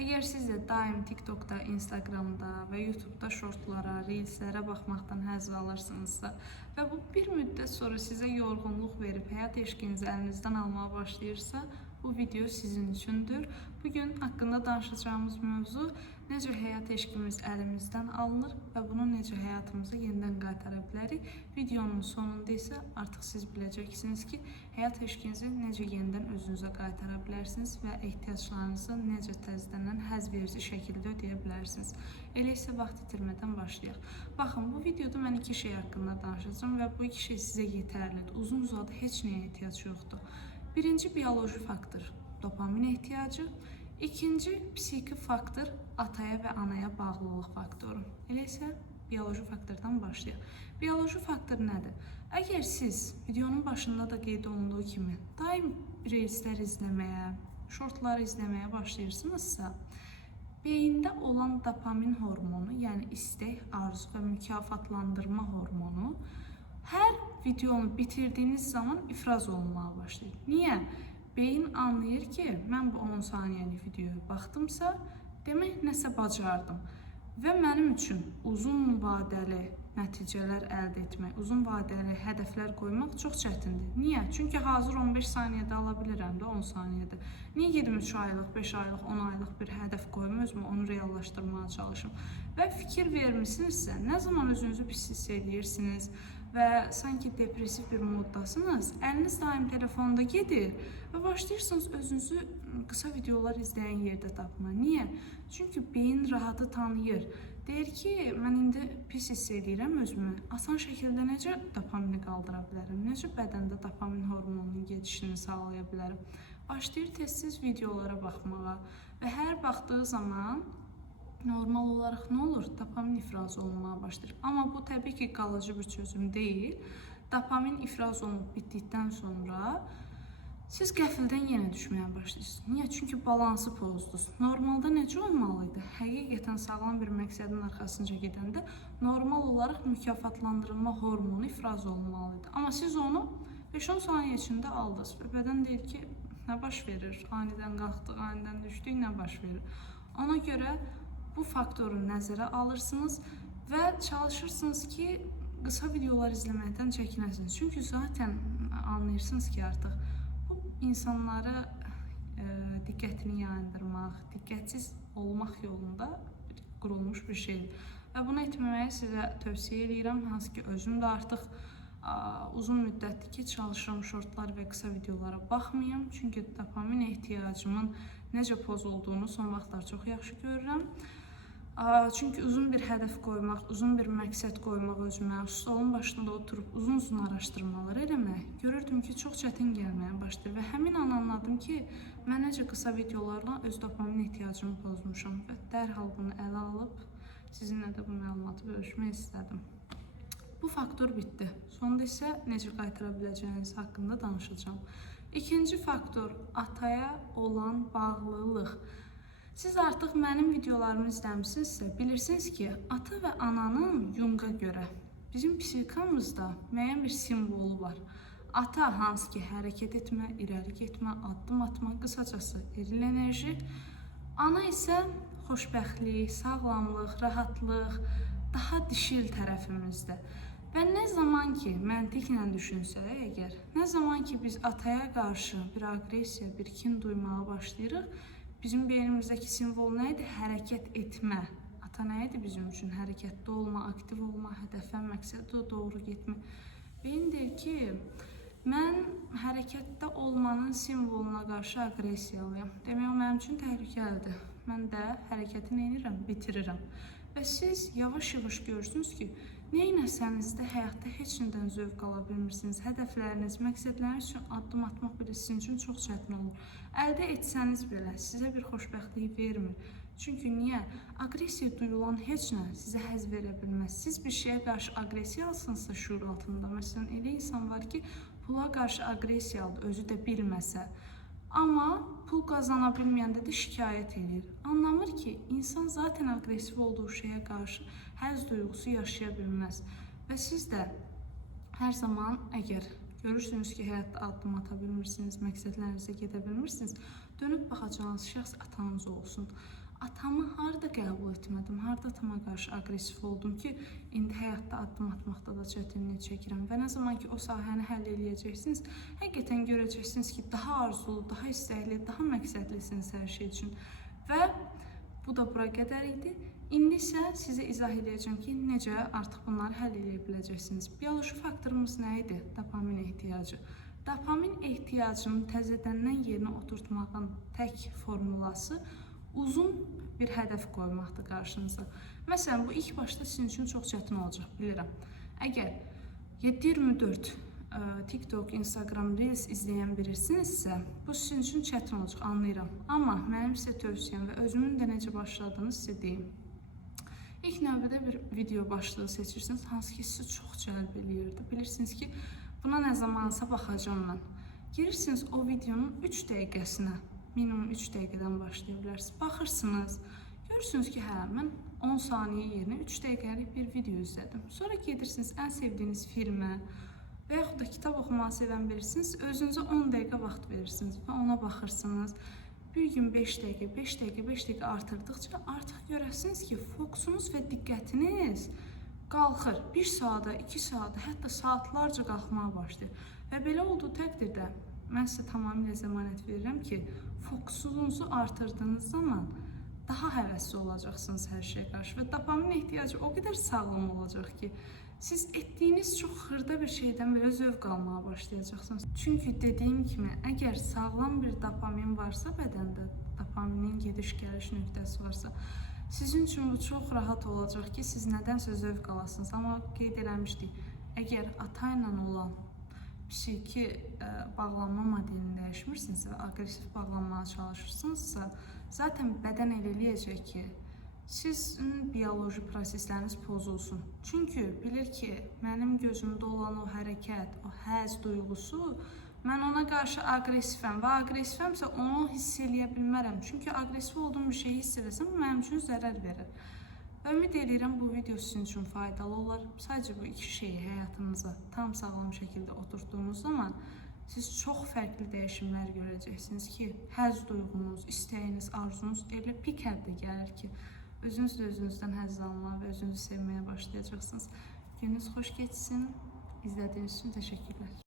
Əgər siz də daim TikTokda, Instagramda və YouTube'da shortlara, reelslərə baxmaqdan həzz alırsınızsa və bu bir müddət sonra sizə yorğunluq verib həyat eşqinizi əlinizdən almağa başlayırsa, bu video sizin üçündür. Bugün haqqında danışacağımız mövzu necə həyat eşqimiz əlimizdən alınır və bunu necə həyatımıza yenidən qaytara bilərik. Videonun sonunda isə artıq siz biləcəksiniz ki, həyat eşqinizi necə yenidən özünüzə qaytara bilərsiniz və ehtiyaclarınızı necə təzədən həzverici şəkildə ödəyə bilərsiniz. Elə isə vaxt itirmədən başlayaq. Baxın, bu videoda mən iki şey haqqında danışacağım və bu iki şey sizə yetərlidir. Uzun-uzadı heç nəyə ehtiyac yoxdur. Birinci bioloji faktor, dopamin ehtiyacı. İkinci psixi faktor, ataya və anaya bağlılıq faktoru. Elə isə bioloji faktordan başlayaq. Bioloji faktor nədir? Əgər siz videonun başında da qeyd olunduğu kimi daim reelslər izləməyə, shortlar izləməyə başlayırsınızsa, beyində olan dopamin hormonu, yəni istək, arzu və mükafatlandırma hormonu hər videonu bitirdiyiniz zaman ifraz olunmağa başlayır. Niyə? Beyin anlayır ki, mən bu 10 saniyəlik videoya baxdımsa, demək nəsə bacardım. Və mənim üçün uzun vadəli nəticələr əldə etmək, uzun vadəli hədəflər qoymaq çox çətindir. Niyə? Çünki hazır 15 saniyədə ala bilirəm də 10 saniyədə. Niyə 23 aylıq, 5 aylıq, 10 aylıq bir hədəf qoyum, özümü onu reallaşdırmağa çalışım. Və fikir vermişsinizsə, nə zaman özünüzü pis hiss edirsiniz və sanki depressiv bir moddasınız, əliniz daim telefonda gedir və başlayırsınız özünüzü qısa videolar izləyən yerdə tapma. Niyə? Çünki beyin rahatı tanıyır. Deyir ki, mən indi pis hiss edirəm özümü. Asan şəkildə necə dopamini qaldıra bilərəm? Necə bədəndə dopamin hormonunun gedişini sağlaya bilərəm? Başlayır tez-tez videolara baxmağa və hər baxdığı zaman normal olaraq nə olur? Dopamin ifrazı olunmağa başlayır. Amma bu təbii ki, qalıcı bir çözüm deyil. Dopamin ifraz olunub bitdikdən sonra siz qəfildən yenə düşməyə başlayırsınız. Niyə? Çünki balansı pozdunuz. Normalda necə olmalıydı? Həqiqətən sağlam bir məqsədin arxasınca gedəndə normal olaraq mükafatlandırılma hormonu ifraz olunmalıydı. Amma siz onu 5-10 saniyə içində aldınız və bədən deyir ki, nə baş verir? Anidən qalxdıq, anidən düşdük, nə baş verir? Ona görə bu faktoru nəzərə alırsınız və çalışırsınız ki, qısa videolar izləməkdən çəkinəsiniz. Çünki zaten anlayırsınız ki, artıq bu insanlara diqqətini yayındırmaq, diqqətsiz olmaq yolunda qurulmuş bir şeydir. Və bunu etməməyi sizə tövsiyə edirəm, hansı ki, özüm də artıq uzun müddətdir ki, çalışıram shortlar və qısa videolara baxmayım. Çünki dopamin ehtiyacımın necə pozulduğunu son vaxtlar çox yaxşı görürəm. Çünki uzun bir hədəf qoymaq, uzun bir məqsəd qoymaq özümə, stolun başında oturub uzun-uzun araşdırmalar eləmək, görürdüm ki, çox çətin gəlməyə başlayır və həmin an anladım ki, mən necə qısa videolarla öz dopamin ehtiyacımı pozmuşam və dərhal bunu ələ alıb sizinlə də bu məlumatı bölüşmək istədim. Bu faktor bitdi. Sonda isə necə qaytara biləcəyiniz haqqında danışacağım. İkinci faktor, ataya olan bağlılıq. Siz artıq mənim videolarımı izləmişsinizsə, bilirsiniz ki, ata və ananın Junga görə bizim psixikamızda müəyyən bir simvolu var. Ata hansı ki, hərəkət etmə, irəli getmə, addım atma, qısacası eril enerji. Ana isə xoşbəxtlik, sağlamlıq, rahatlıq, daha dişil tərəfimizdə. Və nə zaman ki, məntiqlə düşünsək əgər, nə zaman ki, biz ataya qarşı bir aqressiya, bir kin duymağa başlayırıq, bizim beynimizdəki simvol nə idi? Hərəkət etmə. Ata nə idi bizim üçün? Hərəkətdə olma, aktiv olma, hədəfə, məqsədə doğru getmə. Beyin deyir ki, mən hərəkətdə olmanın simvoluna qarşı aqressiyalıyam. Demək, o mənim üçün təhlükəlidir. Mən də hərəkəti nə edirəm? Bitirirəm. Və siz yavaş-yavaş görürsünüz ki, neynəsəniz də həyatda heç nədən zövq ala bilmirsiniz. Hədəfləriniz, məqsədləriniz üçün addım atmaq belə sizin üçün çox çətin olur. Əldə etsəniz belə sizə bir xoşbəxtlik vermir. Çünki niyə? Aqressiya duyulan heç nə sizə həzz verə bilməz. Siz bir şeyə qarşı aqressiyalısınızsa şuur altında, məsələn, elə insan var ki, pula qarşı aqressiyalıdır, özü də bilməsə. Amma pul qazana bilməyəndə də şikayət edir. Anlamır ki, insan zaten aqressiv olduğu şeyə qarşı həzz duyğusu yaşaya bilməz. Və siz də hər zaman əgər görürsünüz ki, həyatda addım ata bilmirsiniz, məqsədlərinizə gedə bilmirsiniz, dönüb baxacağınız şəxs atanız olsun. atamı harda qəbul etmədim, harda atama qarşı aqressiv oldum ki, indi həyatda addım atmaqda da çətinlik çəkirəm və nə zaman ki o sahəni həll eləyəcəksiniz, həqiqətən görəcəksiniz ki, daha arzulu, daha istəkli, daha məqsədlisiniz hər şey üçün. Və bu da bura qədər idi. İndi isə sizə izah edəcəm ki, necə artıq bunları həll edə biləcəksiniz. Bioloji faktorumuz nə idi? Dopamin ehtiyacı. Dopamin ehtiyacını təzədəndən yerinə oturtmağın tək formulası uzun bir hədəf qoymaqdır qarşınıza. Məsələn, bu ilk başda sizin üçün çox çətin olacaq, bilirəm. Əgər 7/24 TikTok, Instagram, Reels izləyən birisinizsə, bu sizin üçün çətin olacaq, anlayıram. Amma mənim sizə tövsiyəm və özümün də necə başladığını sizə deyim. İlk növbədə bir video başlığı seçirsiniz, hansı ki sizi çox cəlb eləyirdi. Bilirsiniz ki, buna nə zamansa baxacağım mən. Girirsiniz o videonun 3 dəqiqəsinə. Minimum 3 dəqiqədən başlaya bilərsiniz. Baxırsınız, görürsünüz ki, hə, mən 10 saniyə yerinə 3 dəqiqəlik bir video izlədim. Sonra gedirsiniz ən sevdiyiniz filmə və yaxud da kitab oxumağı sevən birisiniz, özünüzə 10 dəqiqə vaxt verirsiniz və ona baxırsınız. Bir gün 5 dəqiqə, 5 dəqiqə, 5 dəqiqə artırdıqca artıq görəsiniz ki, fokusunuz və diqqətiniz qalxır. 1 saata, 2 saata, hətta saatlarca qalxmağa başlayır. Və belə olduğu təqdirdə mən sizə tamamilə zəmanət verirəm ki, fokusunuzu artırdığınız zaman daha həvəsli olacaqsınız hər şeyə qarşı və dopamin ehtiyacı o qədər sağlam olacaq ki, siz etdiyiniz çox xırda bir şeydən belə zövq almağa başlayacaqsınız. Çünki dediyim kimi, əgər sağlam bir dopamin varsa bədəndə, dopaminin gediş-gəliş nöqtəsi varsa, sizin üçün bu çox rahat olacaq ki, siz nədənsə zövq alasınız. Amma qeyd eləmişdik, əgər ata ilə olan psixi bağlanma modelini dəyişmirsinizsə və aqressiv bağlanmağa çalışırsınızsa, zaten bədən elə eləyəcək ki, sizin bioloji prosesləriniz pozulsun. Çünki bilir ki, mənim gözümdə olan o hərəkət, o həzz duyğusu, mən ona qarşı aqressivəm və aqressivəmsə onu hiss eləyə bilmərəm. Çünki aqressiv olduğum bir şeyi hiss edəsəm, mənim üçün zərər verir. Və ümid edirəm bu video sizin üçün faydalı olar. Sadəcə bu iki şeyi həyatınıza tam sağlam şəkildə oturtduğunuz zaman siz çox fərqli dəyişimlər görəcəksiniz ki, həzz duyğunuz, istəyiniz, arzunuz elə pik həddə gəlir ki, özünüz də özünüzdən həzz almağa və özünüzü sevməyə başlayacaqsınız. Gününüz xoş keçsin. İzlədiyiniz üçün təşəkkürlər.